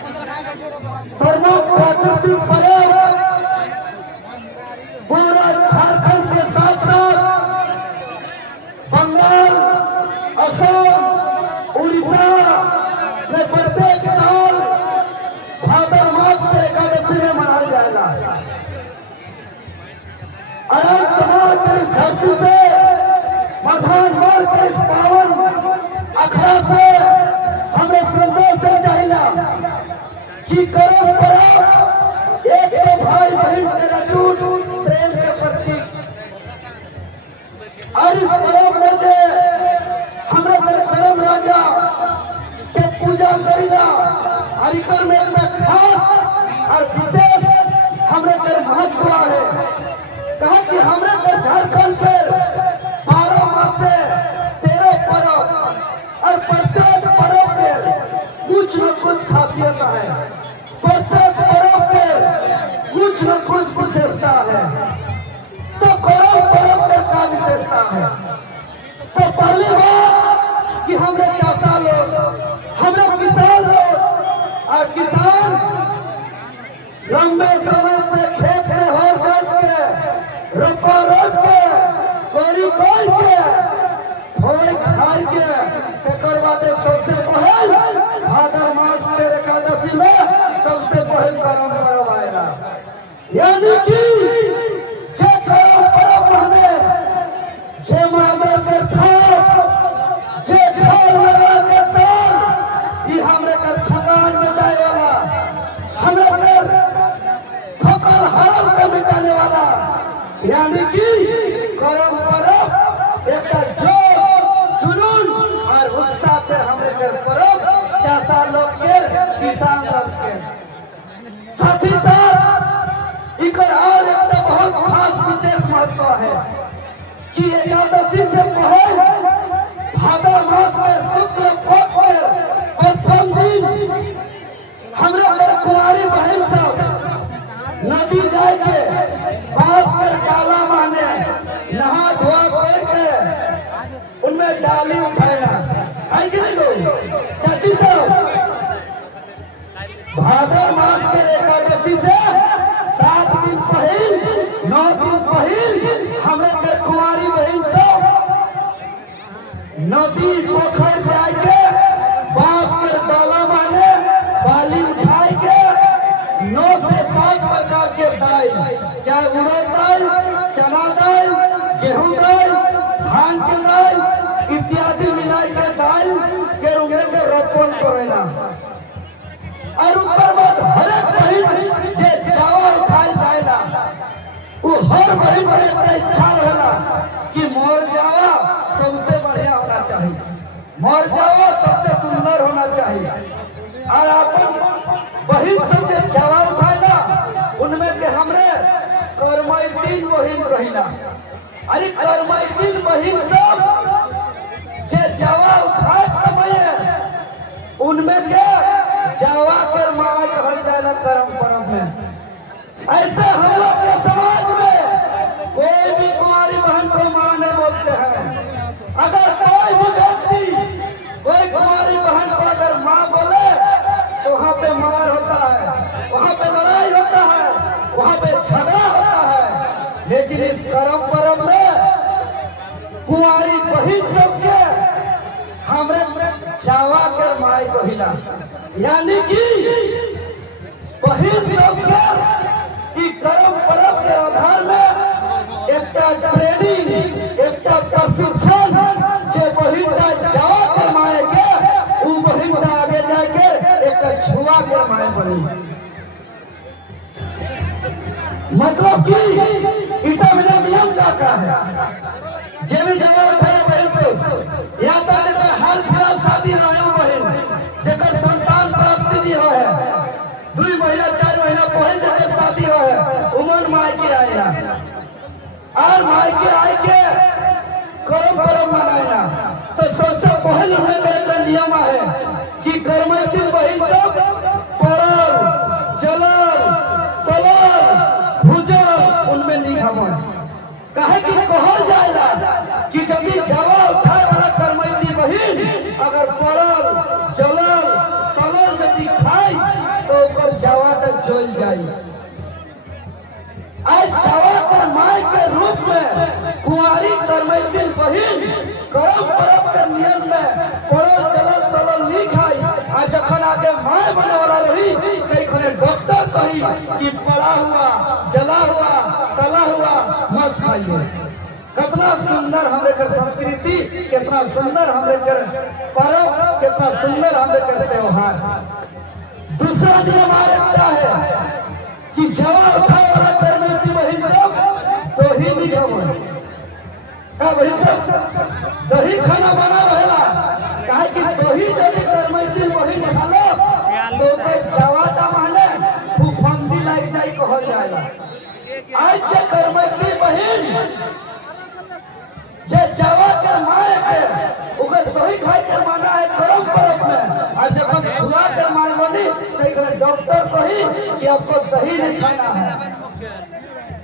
प्रमुख प्राकृतिक पर्यटन पूरा झारखंड के साथ साथ बंगाल, असम, उड़ीसा में प्रत्येक साल भादर मास के एकादशी में मनाया जाएगा। अनंत मार कर इस धरती से, मधान मार कर इस पावन अखड़ा से हमें संदेश दे चाहिए कि करम परम एक के भाई बहन के अटूट प्रेम के प्रतीक। और इस परम में जे हमरे करम राजा के पूजा करिला और इकर में खास और विशेष हमरे के महत्व है। कहा कि हमरे के झारखंड के 12 मास से 13 पर्व और प्रत्येक पर्व के कुछ न कुछ खासियत है, प्रत्येक पर्व के कुछ न कुछ विशेषता है। तो करम पर्व के क्या विशेषता है? तो पहली बात कि हमरे चाचा लोग, हमरे किसान लोग और किसान लंबे समय से खेत में हो करके रोपा रोप के कोड़ी कोड़ के थोड़ी खाई के तकर बाद सबसे पहल भादर मास के एकादशी में सबसे पहल करम पर्व आएगा। यानी कि जे करम पर्व हमें जे मादर के थाप, जे ढोल लगा के ताल, ये हमरे कर थकान मिटाए वाला, हमरे कर थकल हरल के मिटाने वाला, यानी कि करम पर्व एक जोश, जुनून और उत्साह से हमरे कर पर्व जैसा लोग के किसान लोग के साथ ही साथ इकर और एक बहुत खास विशेष महत्व है कि एकादशी से पहले भादर मास के शुक्ल पक्ष के प्रथम दिन हमरे के कुंवारी बहन सब नदी जाए के बांस के डाला माने नहा धोआ करके उनमें डाली उठाना है कि नहीं लोग चाची साहब। भादर मास के एकादशी से 7 दिन पहल, 9 दिन पहल हमरे के कुंवारी बहन सब नदी पोखर जाके बांस के डाला माने बाली उठाए के 9 से 7 प्रकार के दाल, चाहे उड़द दाल, चना दाल, गेहूं दाल, धान के दाल इत्यादि मिलाई के दाल के रुंगे के रोपण करेला। और ऊपर बाद हर एक बहन जे जावा उठाई जाएला, वो हर बहन के इच्छा रहेला कि मोर जावा सबसे बढ़िया होना चाहिए, मोर जावा सबसे सुंदर होना चाहिए। और अपन बहन सब जे जावा उठाएला उनमें के हमरे कर्मैतिन बहन रहिला। अरे कर्मैतिन बहन सब जे जावा उठाए समय उनमें के जावा कर माँ कहल जाएगा करम पर्व में। ऐसे हम लोग के समाज में कोई भी कुंवारी बहन को माँ नहीं बोलते हैं। अगर कोई भी व्यक्ति कोई कुंवारी बहन को अगर माँ बोले तो वहाँ पे मार होता है, वहाँ पे लड़ाई होता है, वहाँ पे झगड़ा होता है। लेकिन इस करम पर्व में कुंवारी बहन सबके हमरे जावा कर माई कहिला, यानी कि बहन सबके ई करम पर्व के आधार में एक ट्रेनिंग, एक प्रशिक्षण जे बहन का जावा कर माए के उ बहन का आगे जाके एक छुआ कर माए बनी। मतलब कि इतना मेरा नियम क्या है, जे भी जावा उठाए बहन से या तो हाल फिलहाल शादी आयो बहन जेकर संतान प्राप्ति नहीं हो है, 2 महीना 4 महीना पहले जब शादी हो है उमर माई के आएगा और माई के आए के करम पर्व मनाएगा। तो सबसे पहले हमें नियम है कि कर्मैतिन बहन सब पड़ल, जलल, तलल, भूजल उनमें नहीं घमन। कहे कि कहल जाएगा कि यदि जावा उठाए वाला कर्मैती बहन अगर पड़ल, जलल, तलल यदि खाई जल जाई। आज जवा कर माय के रूप में कुंवारी करमैतिन बहिन करम परम के नियम में पड़ल चलल तलल लिखाई। आज जखन आगे माय बने वाला रही से खने डॉक्टर कही कि पड़ा हुआ जला हुआ तला हुआ मत खाइए। कितना सुंदर हमरे के संस्कृति, कितना सुंदर हमरे के पर्व, कितना सुंदर हमरे के त्योहार। दूसरा नियम आ है कि जवा उठा वाला करमैती बहिन सब तो ही नहीं खाओ। का बहिन सब दही खाना बना रहेला काहे कि दही जब करमैती बहिन खालो तो के जवाटा माने फुफंदी लाग जाई कहल जाला। आज जे करमैती बहिन जे जवा के माए के ओकर दही खाए के माना है करम परब में। आज जब छुआ के माए बनी से डॉक्टर कही कि आपको दही नहीं खाना है।